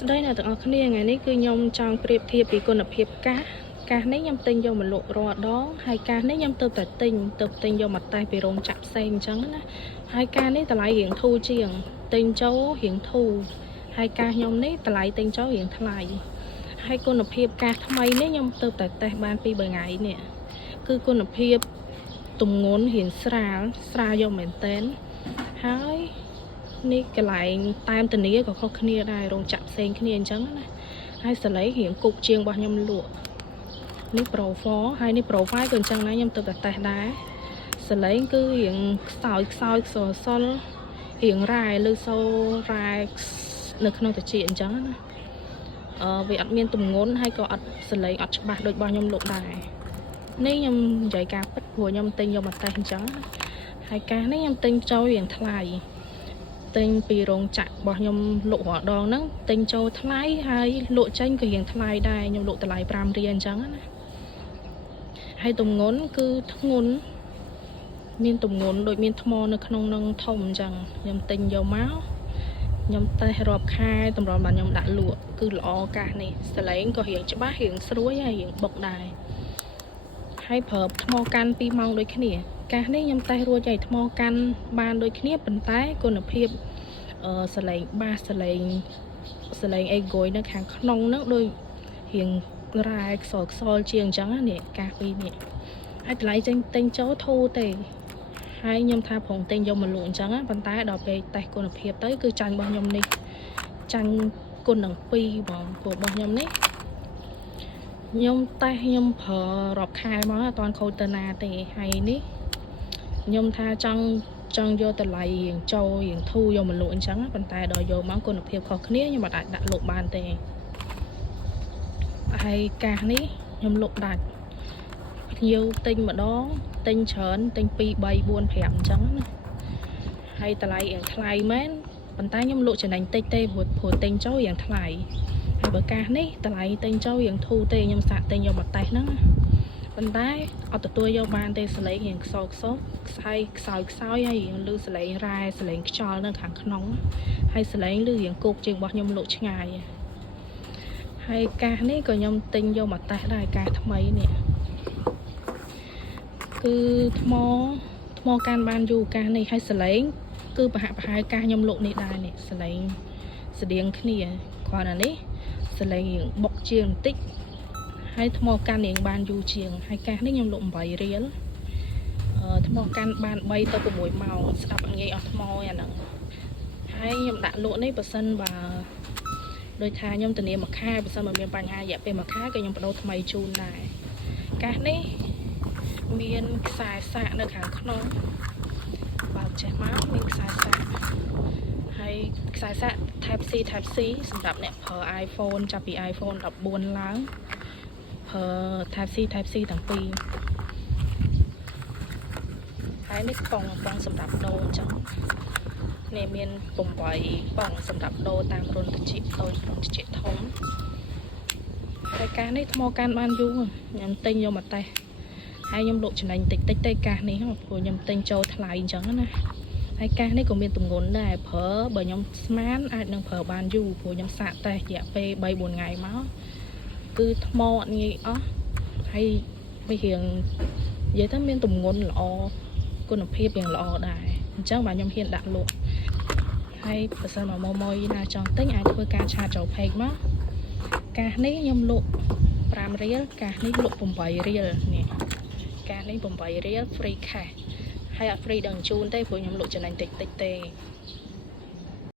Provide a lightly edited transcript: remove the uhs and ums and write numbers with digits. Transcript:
ស្ដីអ្នកទាំងអស់គ្នាថ្ងៃនេះគឺខ្ញុំចង់ប្រៀបធៀបពីគុណភាពកាសនេះខ្ញុំទិញយកមកលក់រាល់ដងហើយកាសនេះខ្ញុំទៅតែទិញយកមកតេស្តពីរោងចក្រផ្សេងអញ្ចឹងណាហើយកាសនេះតម្លៃរៀងធូរជាងទិញចូលរៀងធូរហើយកាសខ្ញុំនេះតម្លៃទិញចូលរៀងថ្លៃហើយគុណភាពកាសថ្មីនេះខ្ញុំទៅតែតេស្តបានពី3ថ្ងៃនេះគឺគុណភាពទម្ងន់រៀងស្រាលយកមែនតើហើយនេះកន្លែងតាមធានាក៏ខុសគ្នាដែររោងចក្រផ្សេងគ្នាអញ្ចឹងណាហើយសលេងរៀងគុកជាងរបស់ខ្ញុំលក់នេះ Pro 4ហើយនេះ Pro 5ក៏អញ្ចឹងដែរខ្ញុំទៅតែតេស្តដែរសលេងគឺរៀងខ្សោយសល់រៀងរ៉ែឬសូររ៉ែនៅក្នុងត្រចៀកអញ្ចឹងណាវាអត់មានទម្ងន់ហើយក៏អត់សលេងអត់ច្បាស់ដូចរបស់ខ្ញុំលក់ដែរនេះខ្ញុំនិយាយការពិតព្រោះខ្ញុំទិញយកមកតេស្តអញ្ចឹងហើយកាសនេះខ្ញុំទិញចូលរៀងថ្លៃទិញពីរោងចក្ររបស់ខ្ញុំលក់រាល់ដងហ្នឹងទិញចូលថ្លៃហើយលក់ចេញក៏រៀងថ្លៃដែរខ្ញុំលក់តម្លៃ5រៀលអញ្ចឹងណាហើយទម្ងន់គឺធ្ងន់មានទម្ងន់ដូចមានថ្មនៅក្នុងនឹងធំអញ្ចឹងខ្ញុំទិញយកមកខ្ញុំតេស្តរាប់ខែតម្រាំបានខ្ញុំដាក់លក់គឺល្អកាសនេះសលេងក៏រៀងច្បាស់រៀងស្រួយហើយរៀងបុកដែរហើយប្រើថ្មកាន់2ម៉ោងដូចគ្នាកាសនេះខ្ញុំតេស្តរួចហើយថ្មកាន់បានដូចគ្នាប៉ុន្តែគុណភាពសលេងបាសសលេងអេហ្គុយនៅខាងក្នុងហ្នឹងដូចរៀងរ៉ែខ្សលជាងអញ្ចឹងនេះកាសពីរនេះហើយតម្លៃចេញទិញចូលធូរទេហើយខ្ញុំថាប្រងទិញយកមកលក់អញ្ចឹងប៉ុន្តែដល់ពេលតេស្តគុណភាពទៅគឺចាញ់របស់ខ្ញុំនេះចាញ់គុណនឹង2បងព្រោះរបស់ខ្ញុំនេះខ្ញុំតេស្តខ្ញុំប្រើរាប់ខែមកអត់ទាន់ខូចទៅណាទេហើយនេះខ្ញុំថាចង់យកតម្លៃរៀងចូលរៀងធូរយកមកលក់អញ្ចឹងប៉ុន្តែដល់យកមកគុណភាពខុសគ្នាខ្ញុំអាចដាក់លក់បានទេហើយកាសនេះខ្ញុំលក់ដាច់ភ្ញៀវទិញម្ដងទិញច្រើនទិញ2 3 4 5អញ្ចឹងណាហើយតម្លៃរៀងថ្លៃមែនប៉ុន្តែខ្ញុំលក់ចំណេញតិចទេព្រោះទិញចូលរៀងថ្លៃហើយបើកាសនេះតម្លៃទិញចូលរៀងធូរទេខ្ញុំសាកទិញយកមកតេស្តហ្នឹងប៉ុន្តែអត់ទទួលយកបានទេសលេងរៀងខ្សោយហើយរៀងលឺសលេងរ៉ែសលេងខ្យល់នៅខាងក្នុងហើយសលេងលឺរៀងគោកជាងរបស់ខ្ញុំលក់ឆ្ងាយហើយកាសនេះក៏ខ្ញុំទិញយកមកតេស្តដែរកាសថ្មីនេះគឺថ្មកាន់បានយូរកាសនេះហើយសលេងគឺប្រហាក់ប្រហែលកាសខ្ញុំលក់នេះដែរនេះសលេងស្តៀងគ្នាគ្រាន់តែនេះសលេងរៀងបុកជាងបន្តិចហើយថ្មកាន់រៀងបានយូរជាងហើយកាសនេះខ្ញុំលក់8រៀលថ្មកាន់បាន3ទៅ6ម៉ោងស្ដាប់ងាយអស់ថ្មអាហ្នឹងហើយខ្ញុំដាក់លក់នេះបើសិនបើដោយថាខ្ញុំធានាមួយខែបើសិនបើមានបញ្ហារយៈពេលមួយខែក៏ខ្ញុំបដូរថ្មីជូនដែរកាសនេះមានខ្សែសាកនៅខាងក្នុងបើកចេះមកមានខ្សែសាកហើយខ្សែសាក Type C សម្រាប់អ្នកប្រើ iPhone ចាប់ពី iPhone 14ឡើងប្រើ Type C ទាំងពីរហើយនេះប៉ុងសម្រាប់ដូរអញ្ចឹងនេះមាន8ប៉ុងសម្រាប់ដូរតាមរុនត្រចៀកតូចរុនត្រចៀកធំហើយកាសនេះថ្មកាន់បានយូរខ្ញុំទិញយកមកតេស្តហើយខ្ញុំលក់ចំណេញតិចទេកាសនេះព្រោះខ្ញុំទិញចូលថ្លៃអញ្ចឹងណាហើយកាសនេះក៏មានទម្ងន់ដែរប្រើបើខ្ញុំស្មានអាចនឹងប្រើបានយូរព្រោះខ្ញុំសាកតេស្តរយៈពេល3 4ថ្ងៃមកគឺថ្មអត់ងាយអស់ហើយវារៀងនិយាយទៅមានទម្ងន់ល្អគុណភាពរៀងល្អដែរអញ្ចឹងបាទខ្ញុំហ៊ានដាក់លក់ហើយបើសិនមកម៉យណាចង់ទិញអាចធ្វើការឆាតចូល page មកកាសនេះខ្ញុំលក់5រៀលកាសនេះលក់8រៀលនេះកាសនេះ8រៀល free cash ហើយអត់ free ដល់ជូនទេព្រោះខ្ញុំលក់ចំណេញតិចទេ